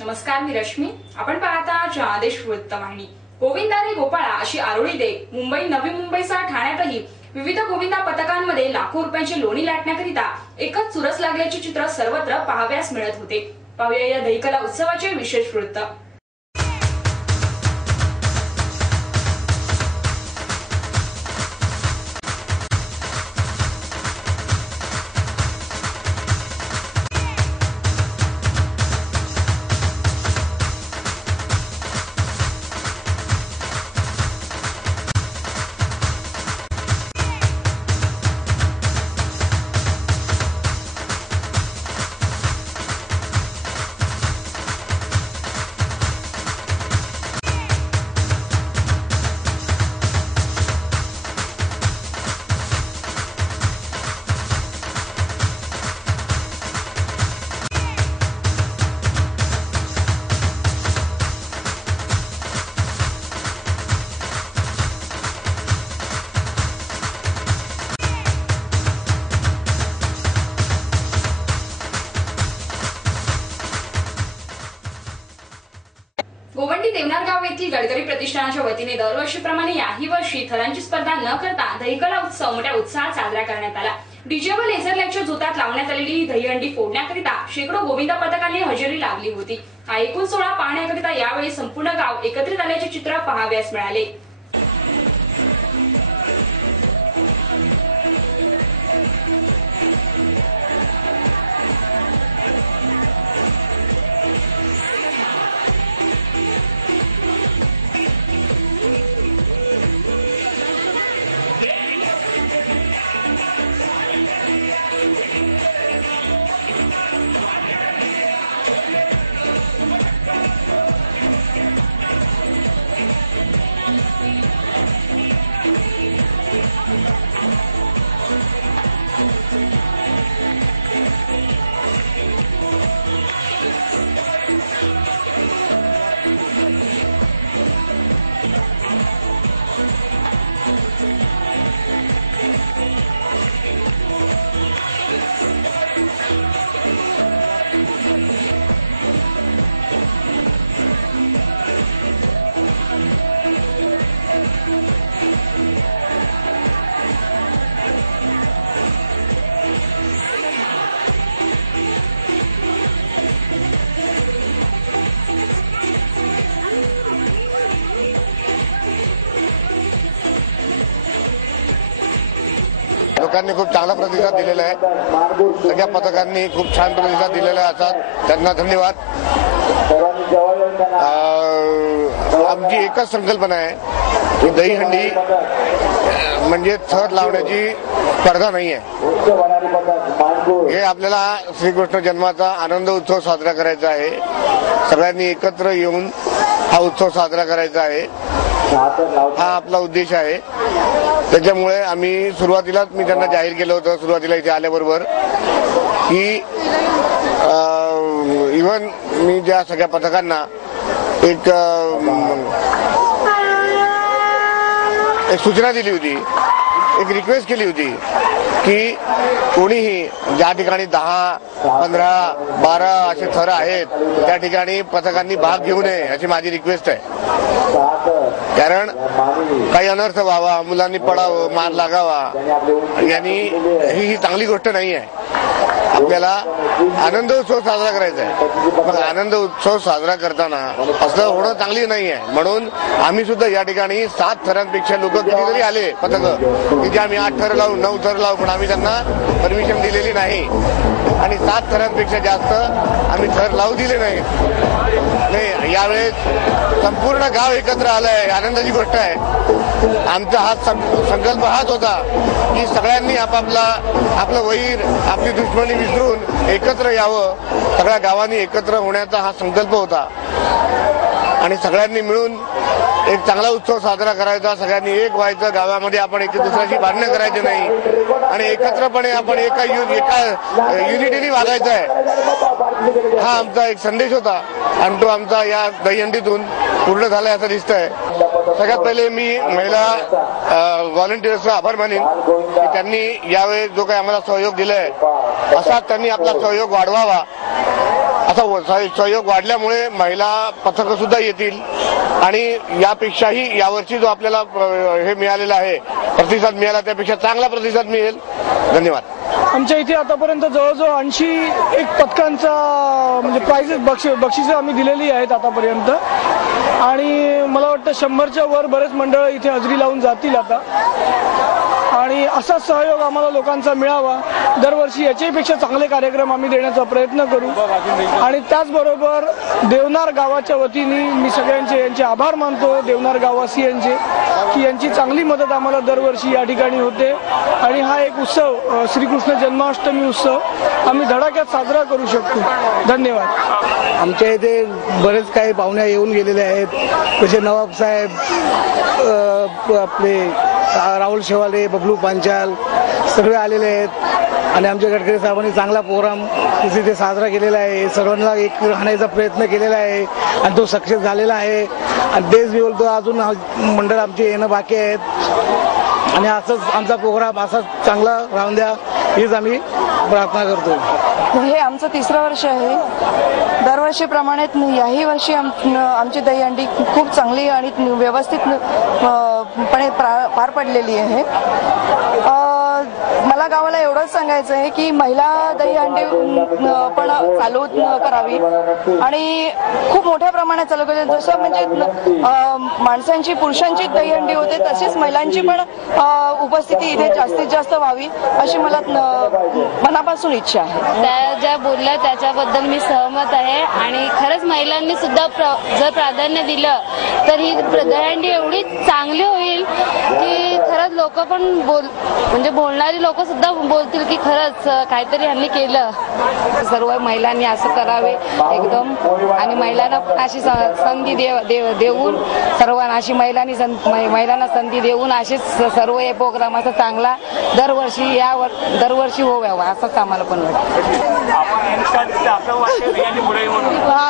नमस्कार, मी रश्मी. आपण पाहता जनादेश वृत्तवाहिनी. गोविंदाने गोपाळा अशी आरोळी दे. मुंबई, नवी मुंबईसह ठाण्यातही विविध गोविंदा पथकांमध्ये लाखो रुपयांची लोणी लाटण्याकरिता एकच चुरस लागल्याचे चित्र सर्वत्र पाहाव्यास मिळत होते. पाहूया या दहीकला उत्सवाचे विशेष वृत्त. गोवंडी देवनारगाव येथील गडकरी प्रतिष्ठानाच्या वतीने दरवर्षीप्रमाणे याही वर्षी थरांची स्पर्धा न करता दहीकला उत्सव मोठ्या उत्साहात साजरा करण्यात आला. डीजे व लेझर लाईटच्या जोतात लावण्यात आलेली दहीहंडी फोडण्याकरिता शेकडो गोविंदा पथकांनी हजेरी लावली होती. हा एकूण सोहळा पाहण्याकरिता यावेळी संपूर्ण गाव एकत्रित आल्याचे चित्र पाहाव्यास मिळाले. लोकांनी खूप चांगला प्रतिसाद दिलेला आहे. सगळ्या पथकांनी खूप छान प्रतिसाद दिलेला आहे. असा त्यांना धन्यवाद. आमची एकच संकल्पना आहे की दहीहंडी म्हणजे थर लावण्याची स्पर्धा नाही आहे. हे आपल्याला श्रीकृष्ण जन्माचा आनंद उत्सव साजरा करायचा आहे. सगळ्यांनी एकत्र येऊन हा उत्सव साजरा करायचा आहे. हा आपला उद्देश आहे. त्याच्यामुळे आम्ही सुरुवातीलाच मी त्यांना जाहीर केलं होतं, सुरुवातीला इथे आल्याबरोबर, की इव्हन मी ज्या सगळ्या पथकांना एक सूचना दिली होती, एक रिक्वेस्ट केली होती की कोणीही ज्या ठिकाणी 10, 15, 12 असे थर आहेत त्या ठिकाणी पथकांनी भाग घेऊ नये अशी माझी रिक्वेस्ट आहे. कारण काही अनर्थ व्हावा, मुलांनी पडावं, मार लागावा, यांनी ही चांगली गोष्ट नाही आहे. आपल्याला आनंद उत्सव साजरा करायचा आहे. मग आनंद उत्सव साजरा करताना असं होणं चांगली नाही आहे. म्हणून आम्ही सुद्धा या ठिकाणी 7 थरांपेक्षा लोक कितीतरी आले पथक, तिथे आम्ही 8 थर लावू, 9 थर लावू, पण आम्ही त्यांना परमिशन दिलेली नाही. आणि 7 थरांपेक्षा जास्त आम्ही थर लावू दिले नाही. यावेळेस संपूर्ण गाव एकत्र आलंय, आनंदाची गोष्ट आहे. आमचा हा संकल्प हाच होता की सगळ्यांनी आपलं वैर, आपली दुश्मनी विसरून एकत्र यावं. सगळ्या गावांनी एकत्र होण्याचा हा संकल्प होता आणि सगळ्यांनी मिळून एक चांगला उत्सव साजरा करायचा. सगळ्यांनी एक व्हायचं. गावामध्ये आपण एक दुसऱ्याची भांडणं करायची नाही आणि एकत्रपणे आपण एका युनिटीने वागायचं आहे. हा आमचा एक संदेश होता आणि तो आमचा या दहीहंडीतून पूर्ण झालाय असं दिसतंय. सगळ्यात पहिले मी महिला व्हॉलंटियर्सचा आभार मानेन की त्यांनी यावेळी जो काही आम्हाला सहयोग दिलाय असा त्यांनी आपला सहयोग वाढवावा आता सहयोग वाढल्यामुळे महिला पथकं सुद्धा येतील आणि यापेक्षाही यावर्षी जो आपल्याला हे मिळालेला आहे प्रतिसाद मिळाला त्यापेक्षा चांगला प्रतिसाद मिळेल. धन्यवाद. आमच्या इथे आतापर्यंत जवळजवळ 81 पथकांचा म्हणजे प्राइजेस बक्षिसं आम्ही दिलेली आहेत आतापर्यंत आणि मला वाटतं 100च्या वर बरेच मंडळ इथे हजेरी लावून जातील आता आणि असा सहयोग आम्हाला लोकांचा मिळावा. दरवर्षी याच्यापेक्षा चांगले कार्यक्रम आम्ही देण्याचा प्रयत्न करू आणि त्याचबरोबर देवनार गावाच्या वतीने मी यांचे आभार मानतो देवनार गाववासियांचे की यांची चांगली मदत आम्हाला दरवर्षी या ठिकाणी होते आणि हा एक उत्सव श्रीकृष्ण जन्माष्टमी उत्सव आम्ही धडाक्यात साजरा करू शकतो. धन्यवाद. आमच्या इथे बरेच काही पाहुण्या येऊन गेलेले आहेत जसे नवाब साहेब आपले राहुल शेवाले बबलू पांचाल सर्व आलेले आहेत आणि आमच्या गडकरी साहेबांनी चांगला प्रोग्राम तिथे साजरा केलेला आहे. सर्वांना एक राहण्याचा प्रयत्न केलेला आहे आणि तो सक्सेस झालेला आहे आणि देश मी बोलतो अजून मंडळ आमचे येणं बाकी आहेत आणि असंच आमचा प्रोग्राम असाच चांगला राहून द्या हीच आम्ही प्रार्थना करतो. हे आमचं 3रं वर्ष आहे. दरवर्षीप्रमाणे याही वर्षी आमची दहीहंडी खूप चांगली आणि व्यवस्थितपणे पार पडलेली आहे. मला गावाला एवढंच सांगायचं आहे की महिला दहीहंडी पण चालू करावी आणि खूप मोठ्या प्रमाणात चालू करावी. जसं म्हणजे माणसांची पुरुषांची दहीहंडी होते तशीच महिलांची पण उपस्थिती इथे जास्तीत जास्त व्हावी अशी मला मनापासून इच्छा आहे. त्या ज्या बोलल्या त्याच्याबद्दल मी सहमत आहे आणि खरंच महिलांनी सुद्धा जर प्राधान्य दिलं तर ही दहीहंडी एवढी चांगली होईल की खरंच लोक पण म्हणजे बोलणारी लोक सुद्धा बोलतील की खरंच काहीतरी यांनी केलं. सर्व महिलांनी असं करावे एकदम आणि महिलांना अशी संधी देऊन सर्वांना अशी महिलांना संधी देऊन असेच सर्व हे प्रोग्राम असा चांगला दरवर्षी होव्यावा असंच आम्हाला पण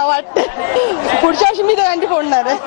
वाटतं. पुढच्या वर्षी मी दहीहंडी फोडणार आहे.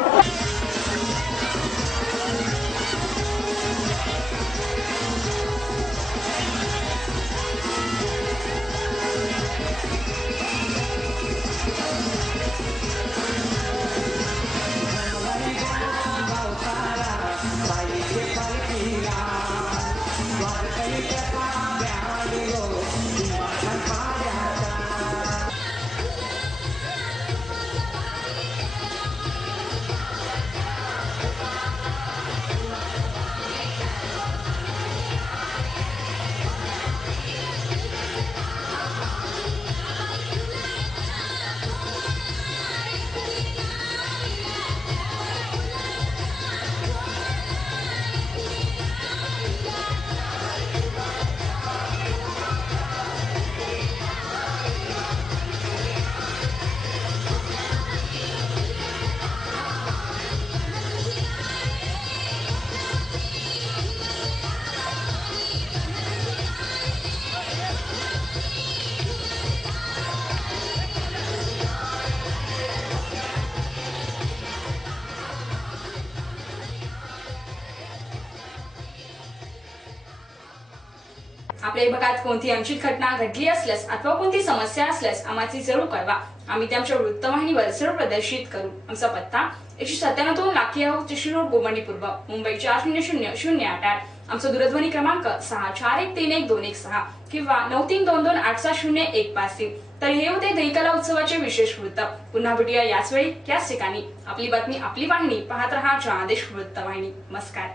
आपल्या भागात कोणती अनुचित घटना घडली असल्यास अथवा कोणती समस्या असल्यास आम्हाला जरूर कळवा. आम्ही ते आमच्या वृत्तवाहिनीवर जरूर प्रदर्शित करू. आमचा पत्ता 197 लाखी हाऊस स्टेशन रोड गोमंडी पूर्व मुंबई 400088. आमचा दूरध्वनी क्रमांक 64131216 किंवा 9322870153. तर हे होते दहीकला उत्सवाचे विशेष वृत्त. पुन्हा भेटूया याच वेळी याच ठिकाणी. आपली बातमी आपली वाहिनी पाहत रहा जनादेश वृत्तवाहिनी. नमस्कार.